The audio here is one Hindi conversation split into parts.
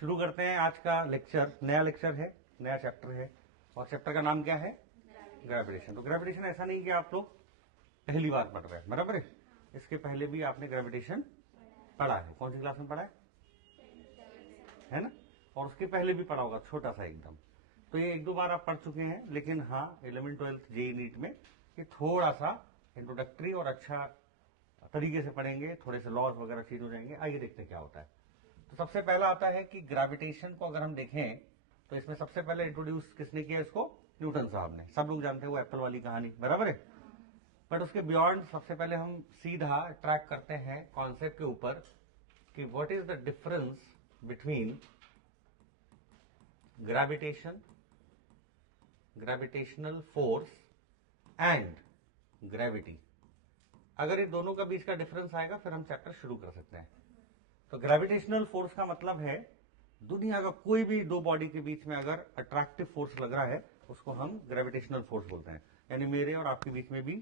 शुरू करते हैं आज का लेक्चर। नया लेक्चर है, नया चैप्टर है और चैप्टर का नाम क्या है? ग्रेविटेशन। तो ग्रेविटेशन ऐसा नहीं कि आप लोग पहली बार पढ़ रहे हैं, बराबर है। इसके पहले भी आपने ग्रेविटेशन पढ़ा है। कौन सी क्लास में पढ़ा है ना? और उसके पहले भी पढ़ा होगा, छोटा सा एकदम। तो ये एक दो बार आप पढ़ चुके हैं, लेकिन हाँ 11th 12th जेईई नीट में ये थोड़ा सा इंट्रोडक्टरी और अच्छा तरीके से पढ़ेंगे, थोड़े से लॉज वगैरह चेंज हो जाएंगे। आइए देखते हैं क्या होता है। तो सबसे पहला आता है कि ग्रेविटेशन को अगर हम देखें तो इसमें सबसे पहले इंट्रोड्यूस किसने किया इसको? न्यूटन साहब ने। सब लोग जानते हैं वो एप्पल वाली कहानी, बराबर है। बट उसके बियॉन्ड सबसे पहले हम सीधा ट्रैक करते हैं कॉन्सेप्ट के ऊपर कि what is the difference between gravitation, gravitational force and gravity. अगर ये दोनों का बीच का डिफरेंस आएगा फिर हम चैप्टर शुरू कर सकते हैं। तो ग्रेविटेशनल फोर्स का मतलब है दुनिया का कोई भी दो बॉडी के बीच में अगर अट्रैक्टिव फोर्स लग रहा है उसको हम ग्रेविटेशनल फोर्स बोलते हैं। यानी मेरे और आपके बीच में भी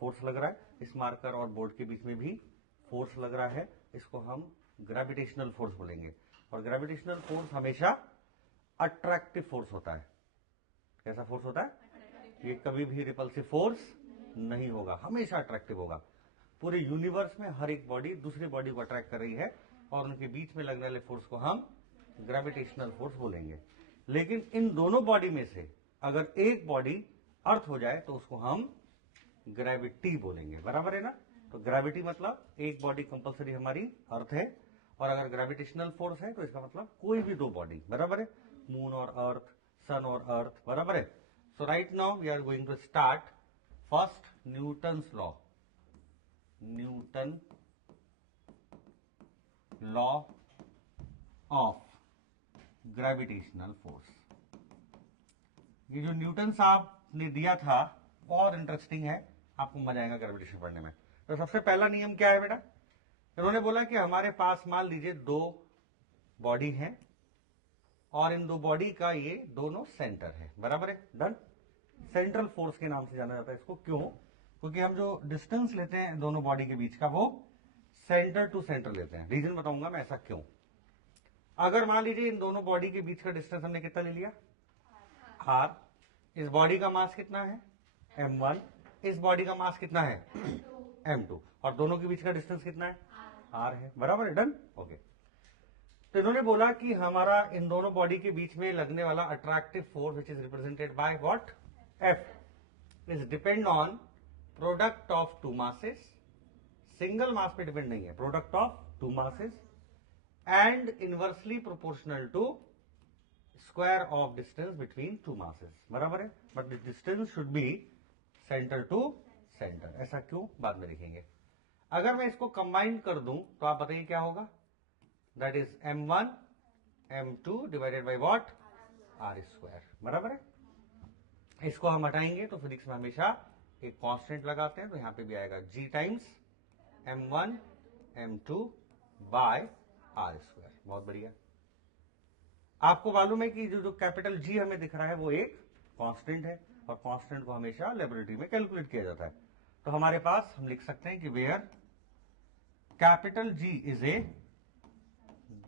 फोर्स लग रहा है, इस मार्कर और बोर्ड के बीच में भी फोर्स लग रहा है, इसको हम ग्रेविटेशनल फोर्स बोलेंगे। और ग्रेविटेशनल फोर्स हमेशा अट्रैक्टिव फोर्स होता है। कैसा फोर्स होता है? ये कभी भी रिपल्सिव फोर्स नहीं होगा, हमेशा अट्रैक्टिव होगा। पूरे यूनिवर्स में हर एक बॉडी दूसरी बॉडी को अट्रैक्ट कर रही है और उनके बीच में लगने वाले फोर्स को हम ग्रेविटेशनल फोर्स बोलेंगे। लेकिन इन दोनों बॉडी में से अगर एक बॉडी अर्थ हो जाए तो उसको हम ग्रेविटी बोलेंगे, बराबर है ना। तो ग्रेविटी मतलब एक बॉडी कंपलसरी हमारी अर्थ है, और अगर ग्रेविटेशनल फोर्स है तो इसका मतलब कोई भी दो बॉडी, बराबर है। मून और अर्थ, सन और अर्थ, बराबर है। So right now we are going to start first Newton's law. Newton law of gravitational force. ये जो न्यूटन साहब ने दिया था बहुत इंटरेस्टिंग है, आपको मजा आएगा ग्रेविटेशन पढ़ने में। तो सबसे पहला नियम क्या है बेटा? इन्होंने बोला कि हमारे पास मान लीजिए दो बॉडी हैं और इन दो बॉडी का ये दोनों सेंटर है, बराबर है। डन। सेंट्रल फोर्स के नाम से जाना जाता है इसको। क्यों? क्योंकि हम जो डिस्टेंस लेते हैं दोनों बॉडी के बीच का वो सेंटर टू सेंटर लेते हैं। रीजन बताऊंगा मैं ऐसा क्यों। अगर मान लीजिए इन दोनों बॉडी के बीच का डिस्टेंस हमने कितना ले लिया? r। इस बॉडी का मास कितना है? m1। इस बॉडी का मास कितना है? m2। और दोनों के बीच का डिस्टेंस कितना है? r है, बराबर है। डन। ओके। तो इन्होंने बोला कि हमारा इन दोनों बॉडी के बीच में लगने वाला attractive force which is represented by what? F is depend on product of two masses. Single mass पे डिपेंड नहीं है, product of two masses and inversely proportional to square of distance between two masses, बराबर है। But this distance should be centre to centre. ऐसा क्यों? बाद में देखेंगे। अगर मैं इसको कंबाइन कर दूं तो आप बताइए क्या होगा? That is m1 m2 divided by what? r square, बराबर है। इसको हम हटाएंगे तो फिजिक्स में हमेशा एक कांस्टेंट लगाते हैं, तो यहां पे भी आएगा g times m1 m2 by r square. बहुत बढ़िया। आपको मालूम है कि जो कैपिटल G हमें दिख रहा है वो एक कांस्टेंट है और कांस्टेंट को हमेशा लेबोरेटरी में कैलकुलेट किया जाता है। तो हमारे पास हम लिख सकते हैं कि where capital G is a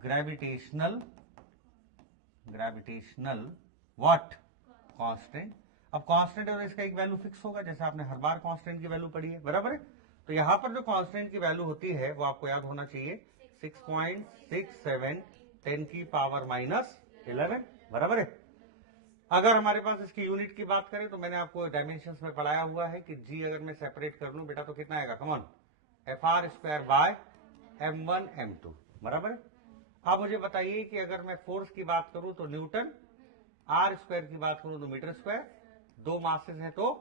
gravitational what? Constant. अब कांस्टेंट है और इसका एक वैल्यू फिक्स होगा, जैसे आपने हर बार कांस्टेंट की वैल्यू पढ़ी है, बराबर है। तो यहां पर जो कांस्टेंट की वैल्यू होती है वो आपको याद होना चाहिए 6.67 10 की पावर -11, बराबर है। अगर हमारे पास इसकी यूनिट की बात करें तो मैंने आपको डायमेंशंस में पढ़ाया हुआ है कि G अगर मैं सेपरेट कर लूं बेटा तो कितना आएगा? Come on, FR square by m1 m2, बराबर है। अब मुझे बताइए कि अगर मैं फोर्स की बात करूं तो न्यूटन, R स्क्वायर की बात करूं तो मीटर स्क्वायर, दो मासेस हैं तो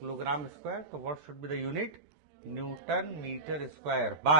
किलोग्राम स्क्वायर। तो what should be the unit? Newton metre square bye